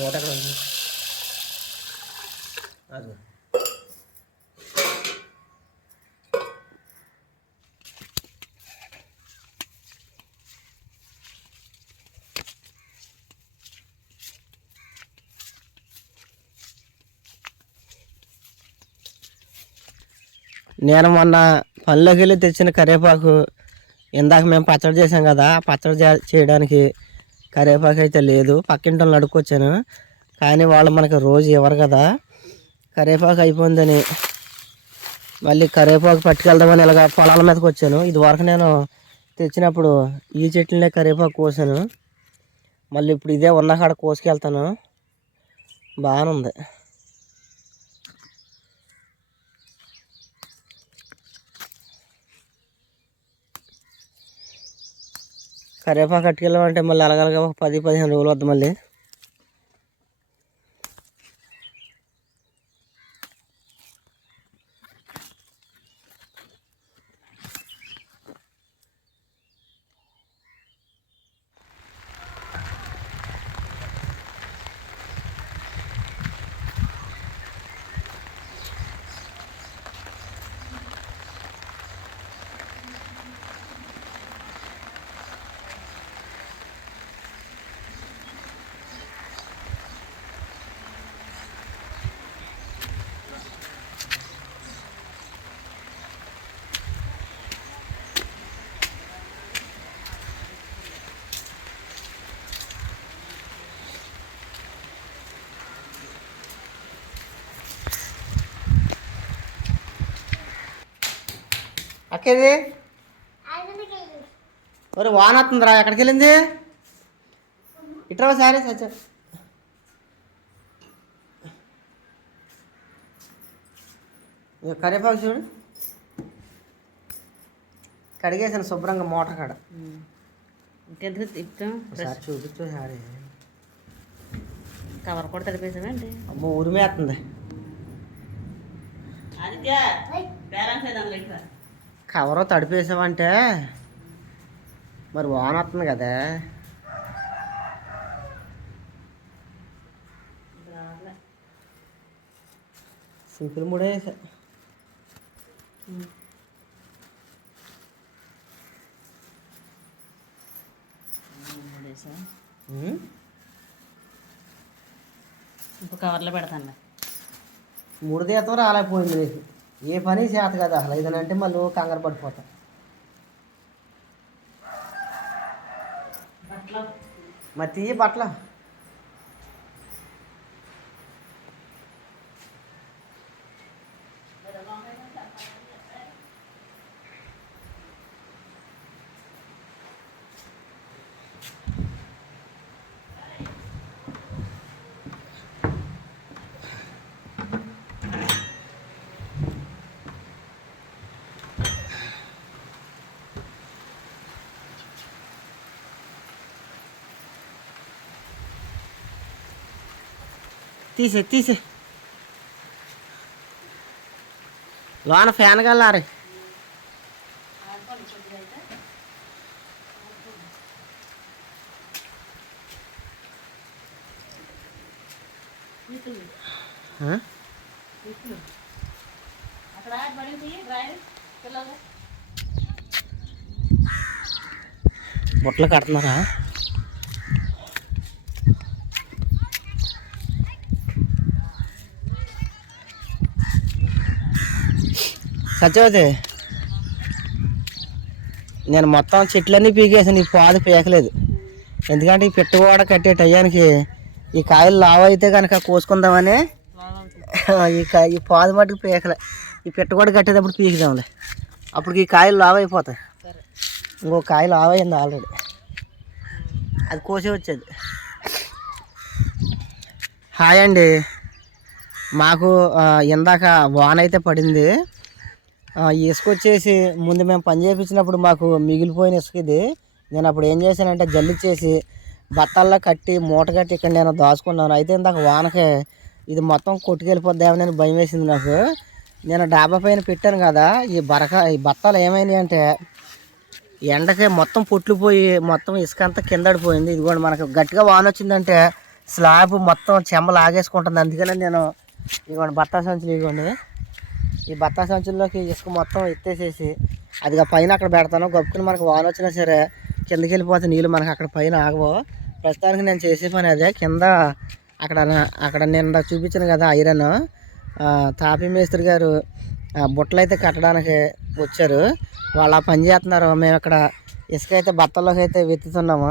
మూట ఎక్కడ ఉంది నేను మొన్న పనిలోకి వెళ్ళి తెచ్చిన కరివేపాకు ఇందాక మేము పచ్చడి చేసాం కదా పచ్చడి చేయడానికి కరివేపాకు అయితే లేదు. పక్కింటి వాళ్ళని అడుక్కొచ్చాను కానీ వాళ్ళు మనకి రోజు ఇవ్వరు కదా. కరివేపాకు అయిపోయిందని మళ్ళీ కరివేపాకు పట్టుకెళ్దామని ఇలాగ పొలాల మీదకి వచ్చాను. ఇది వరకు నేను తెచ్చినప్పుడు ఈ చెట్లనే కరివేపాకు కోసాను. మళ్ళీ ఇప్పుడు ఇదే ఉన్న కాడ కోసుకెళ్తాను. బాగానుంది కరివేపాకు కట్టుకెళ్ళమంటే మళ్ళీ అలగలగా పది పదిహేను రోజులు వద్ద మళ్ళీ. అక్కేది? ఒరే వాన వస్తుందిరా ఎక్కడికి వెళ్ళింది? ఇట్రా సారీ సచ్చ కరివేపాకు చూడు. కడిగేసాను శుభ్రంగా మోటార్ కాడ. ఇంకెందుకు తిప్పుతాం చూపించు సారీ. కవర్ కూడా తడిపేసామండి అమ్మో ఉరిమేస్తుంది అది బ్యాలెన్స్ కవరు తడిపేసామంటే మరి వాన వస్తుంది కదా. సింపుల్ మూడే వేసా. ఇంకో కవర్లో పెడతాను. మూడు తీతం రాలేకపోయింది. నీకు ఏ పని చేత కదా అసలు. ఇదనంటే మళ్ళీ కంగారు పడిపోతా. మరి తీయ బట్టల. తీసే తీసే లోన ఫ్యాన్ కల్లారే బొట్లు కడుతున్నారా? సత్యవతి నేను మొత్తం చెట్లన్నీ పీకేసాను ఈ పాదు పీకలేదు. ఎందుకంటే ఈ పెట్టు కూడా కట్టే టయానికి ఈ కాయలు లావు అయితే కనుక కోసుకుందామని ఈ కా ఈ పాదు మట్టుకు పీకలే. ఈ పెట్టు కూడా కట్టేటప్పుడు పీకుదాంలే. అప్పుడు ఈ కాయలు లావు అయిపోతాయి ఇంకో కాయ లావైంది ఆల్రెడీ. అది కోసే వచ్చేది హాయ్ అండి. మాకు ఇందాక వాన అయితే పడింది. ఇసుక వచ్చేసి ముందు మేము పని చేయించినప్పుడు మాకు మిగిలిపోయిన ఇసుక ఇది. నేను అప్పుడు ఏం చేశానంటే జల్లిచ్చేసి బట్టల్లో కట్టి మూట కట్టి ఇక్కడ నేను దాచుకున్నాను. అయితే ఇందాక వానకే ఇది మొత్తం కొట్టుకెళ్ళిపోద్దామని నేను భయం వేసింది నాకు. నేను డాబా పైన పెట్టాను కదా ఈ బరక ఈ బత్తాలు ఏమైనాయి అంటే ఎండకి మొత్తం పొట్లు పోయి మొత్తం ఇసుక అంతా కిందడిపోయింది ఇది కూడా మనకు గట్టిగా వాన వచ్చిందంటే స్లాబ్ మొత్తం చెమ్మ లాగేసుకుంటుంది అందుకనే నేను ఇదిగోండి బత్తా సంచులు ఇదిగోండి. ఈ బత్తా సంచుల్లోకి ఇసుక మొత్తం ఎత్తేసేసి అది పైన అక్కడ పెడతాను. గప్పుకుని మనకు వాన వచ్చినా సరే కిందకి వెళ్ళిపోతే నీళ్ళు మనకు అక్కడ పైన ఆగవు. ప్రస్తుతానికి నేను చేసే పని అదే. కింద అక్కడ అక్కడ నిన్న చూపించాను కదా ఐరన్. తాపి మేస్త్రి గారు బుట్టలు అయితే కట్టడానికి వచ్చారు. వాళ్ళు ఆ పని చేస్తున్నారు. మేము ఇక్కడ ఇసుక అయితే బత్తల్లోకి అయితే వెతుతున్నాము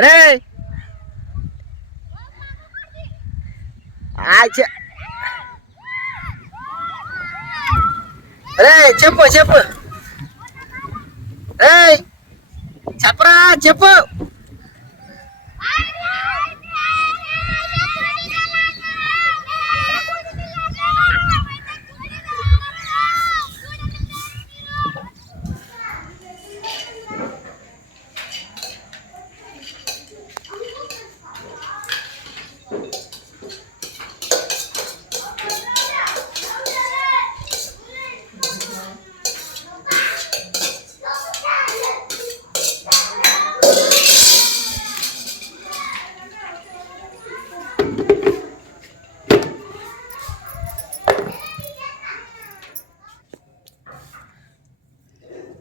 రే రే చెప్పు చెప్పు. రే చెప్పరా చెప్పు.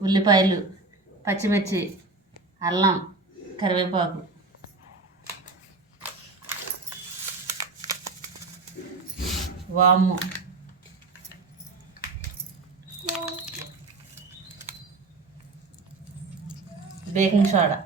ఉల్లిపాయలు పచ్చిమిర్చి అల్లం కరివేపాకు. వాము బేకింగ్ సోడా.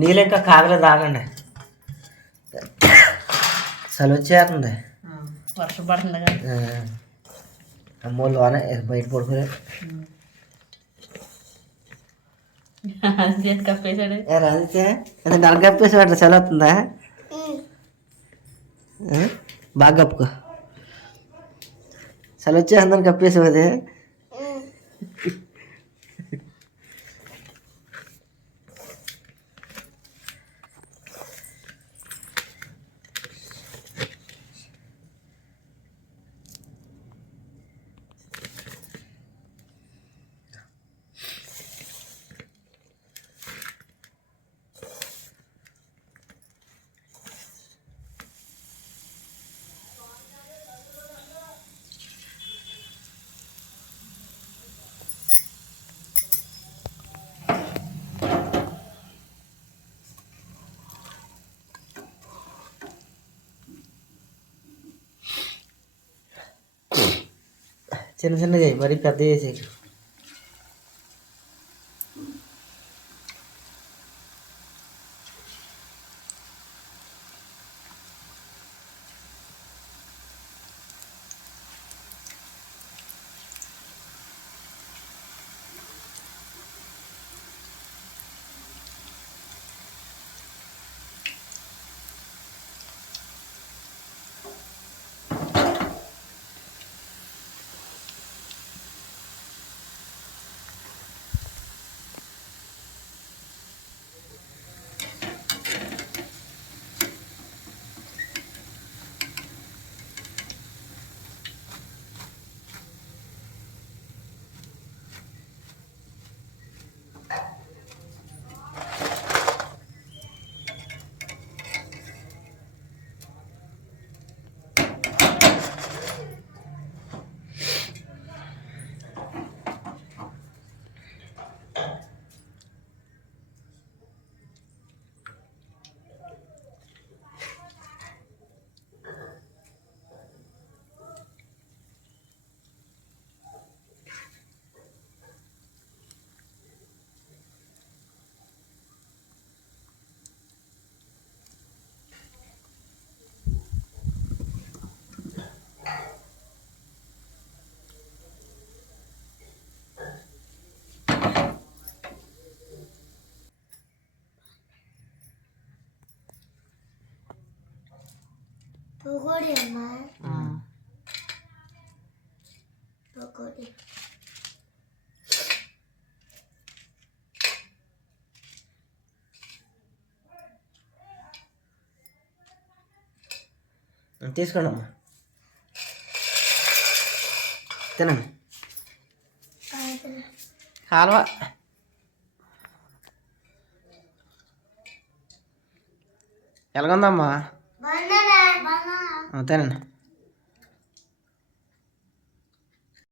నీళ్ళు ఇంకా కాగలేదు ఆగండి చలి వచ్చేస్తుంది. వర్షం పడుతుంది కదా. అమ్మో లోన బయట పడుకునే. చేతి కప్పేశాడు. రాదితే అది నల్ల కప్పేసి వాటి చలి ఆ? బాగా కప్పుకో. చలి వచ్చే అందరిని కప్పేసి అది. చిన్న చిన్నగా వేయి, మరీ పెద్ద ఆ. తీసుకోండి అమ్మా తినండి. కాలువ ఎలాగుందమ్మా? ఆ, తినండి